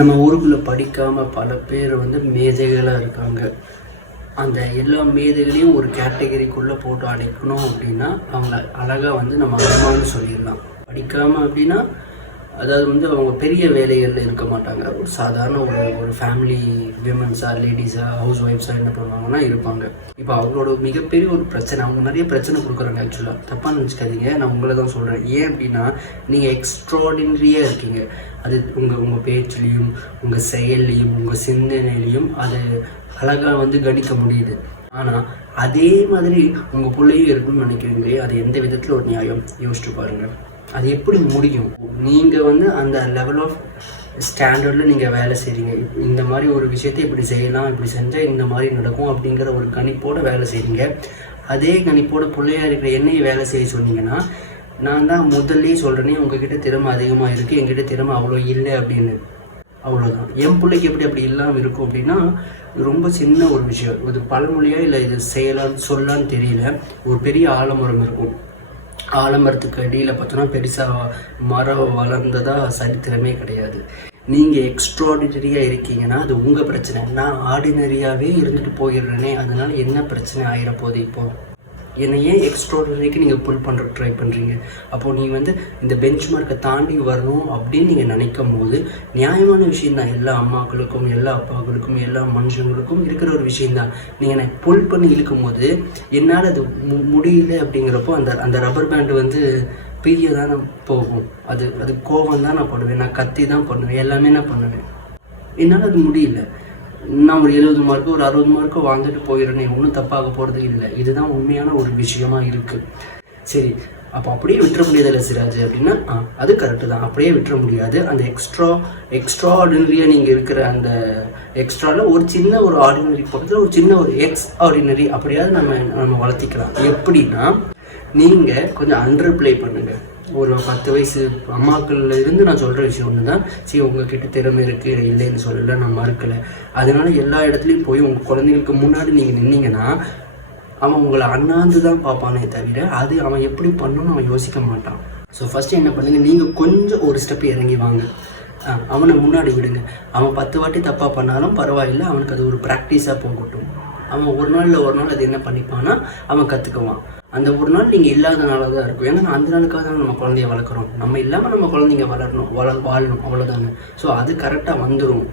நம்ம ஊருக்குள்ளே படிக்காமல் பல பேர் மேதைகளாக இருக்காங்க. அந்த எல்லா மேதைகளையும் ஒரு கேட்டகரிக்குள்ளே போட்டு அடைக்கணும் அப்படின்னா அவங்கள அழகாக நம்ம அம்மான்னு சொல்லிடலாம். படிக்காமல் அப்படின்னா அதாவது அவங்க பெரிய வேலைகளில் இருக்க மாட்டாங்க. ஒரு சாதாரண ஒரு ஃபேமிலி விமன்ஸாக லேடிஸாக ஹவுஸ் ஒய்ஃப்ஸாக என்ன பண்ணுவாங்கன்னா இருப்பாங்க. இப்போ அவங்களோட மிகப்பெரிய ஒரு பிரச்சனை, அவங்க நிறைய பிரச்சனை கொடுக்குறாங்க. ஆக்சுவலாக தப்பாக நினச்சிக்காதீங்க, நான் உங்களை தான் சொல்கிறேன். ஏன் அப்படின்னா நீங்கள் எக்ஸ்ட்ராடினரியாக இருக்கீங்க. அது உங்கள் பேச்சுலேயும் உங்கள் செயல்லையும் உங்கள் சிந்தனையிலையும் அது அழகாக கணிக்க முடியுது. ஆனால் அதே மாதிரி உங்கள் பிள்ளையும் இருக்குன்னு நினைக்கிறீங்களே, அது எந்த விதத்தில் ஒரு நியாயம்? யோசிச்சு பாருங்கள். அது எப்படி முடியும்? நீங்கள் அந்த லெவல் ஆஃப் ஸ்டாண்டர்டில் நீங்கள் வேலை செய்கிறீங்க. இந்த மாதிரி ஒரு விஷயத்தை இப்படி செய்யலாம், இப்படி செஞ்சால் இந்த மாதிரி நடக்கும் அப்படிங்கிற ஒரு கணிப்போடு வேலை செய்கிறீங்க. அதே கணிப்போட பிள்ளையாக இருக்கிற என்னையை வேலை செய்ய சொன்னீங்கன்னா, நான் தான் முதல்லே சொல்கிறேனே உங்ககிட்ட திறமை அதிகமாக இருக்குது, என்கிட்ட திறமை அவ்வளோ இல்லை அப்படின்னு. அவ்வளோதான். என் பிள்ளைக்கு அப்படி இல்லாமல் இருக்கும் அப்படின்னா ரொம்ப சின்ன ஒரு விஷயம். இது பழமொழியாக இல்லை இது செய்யலான்னு சொல்லலான்னு தெரியல. ஒரு பெரிய ஆலமரம் இருக்கும். ஆலமரத்துக்கு அடியில் பார்த்தோன்னா பெருசாக மரம் வளர்ந்ததாக சரித்திரமே கிடையாது. நீங்கள் எக்ஸ்ட்ராடினரியாக இருக்கீங்கன்னா அது உங்கள் பிரச்சனை. நான் ஆர்டினரியாகவே இருந்துட்டு போயிடுறேனே, அதனால என்ன பிரச்சனை ஆகிடப்போகுது? இப்போது என்னை ஏன் எக்ஸ்ட்ராடினரிக்கு நீங்கள் புல் பண்ணுறதுக்கு ட்ரை பண்ணுறீங்க? அப்போது நீங்கள் இந்த பெஞ்ச் மார்க்கை தாண்டி வரணும் அப்படின்னு நீங்கள் நினைக்கும் போது நியாயமான விஷயந்தான். எல்லா அம்மாக்களுக்கும் எல்லா அப்பாக்களுக்கும் எல்லா மனுஷங்களுக்கும் இருக்கிற ஒரு விஷயந்தான். நீங்கள் என்னை புல் பண்ணி இழுக்கும் போது என்னால் அது முடியல அப்படிங்கிறப்போ அந்த ரப்பர் பேண்டு பிரிய தான் நான் போகும். அது கோபம் தான் நான் பண்ணுவேன், நான் கத்தி தான் பண்ணுவேன், எல்லாமே நான் பண்ணுவேன். என்னால் அது முடியல. நான் ஒரு 70 மார்க்கோ ஒரு 60 மார்க்கோ வாங்கிட்டு போயிடுறேனே, ஒன்றும் தப்பாக போகிறது இல்லை. இதுதான் உண்மையான ஒரு விஷயமா இருக்குது. சரி, அப்போ அப்படியே விட்டுற முடியாதுல்ல சிராஜ் அப்படின்னா அது கரெக்டு தான். அப்படியே விட்டுற முடியாது. அந்த எக்ஸ்ட்ரா ஆர்டினரியாக நீங்கள் இருக்கிற அந்த எக்ஸ்ட்ராவில் ஒரு சின்ன ஒரு ஆர்டினரி பக்கத்தில் ஒரு சின்ன ஒரு ஆர்டினரி அப்படியாவது நம்ம வளர்த்திக்கலாம். எப்படின்னா நீங்கள் கொஞ்சம் அண்டர் ப்ளே பண்ணுங்கள். ஒரு 10 வயசு அம்மாக்கள்ல இருந்து நான் சொல்கிற விஷயம் ஒன்று தான். சரி, உங்ககிட்ட திறமை இருக்குது இல்லைன்னு சொல்லலை, நான் மறுக்கலை. அதனால எல்லா இடத்துலையும் போய் உங்கள் குழந்தைங்களுக்கு முன்னாடி நீங்கள் நின்னீங்கன்னா அவன் உங்களை அண்ணாந்து தான் பார்ப்பானே தவிர அது அவன் எப்படி பண்ணணும்னு அவன் யோசிக்க மாட்டான். ஸோ ஃபஸ்ட்டு என்ன பண்ணுங்கள், நீங்கள் கொஞ்சம் ஒரு ஸ்டெப் இறங்கி வாங்க. அவனை முன்னாடி விடுங்க. அவன் 10 வாட்டி தப்பாக பண்ணாலும் பரவாயில்லை, அவனுக்கு அது ஒரு ப்ராக்டிஸாக போகட்டும். அவன் ஒரு நாள் அது என்ன பண்ணிப்பான்னா அவன் கற்றுக்குவான். அந்த ஒரு நாள் நீங்கள் இல்லாதனால தான் இருக்கும். ஏன்னா அந்த நாளுக்காக தான் நம்ம குழந்தைய வளர்க்குறோம். நம்ம இல்லாமல் நம்ம குழந்தைங்க வாழணும், அவ்வளோதாங்க. ஸோ அது கரெக்டாக வந்துடும்.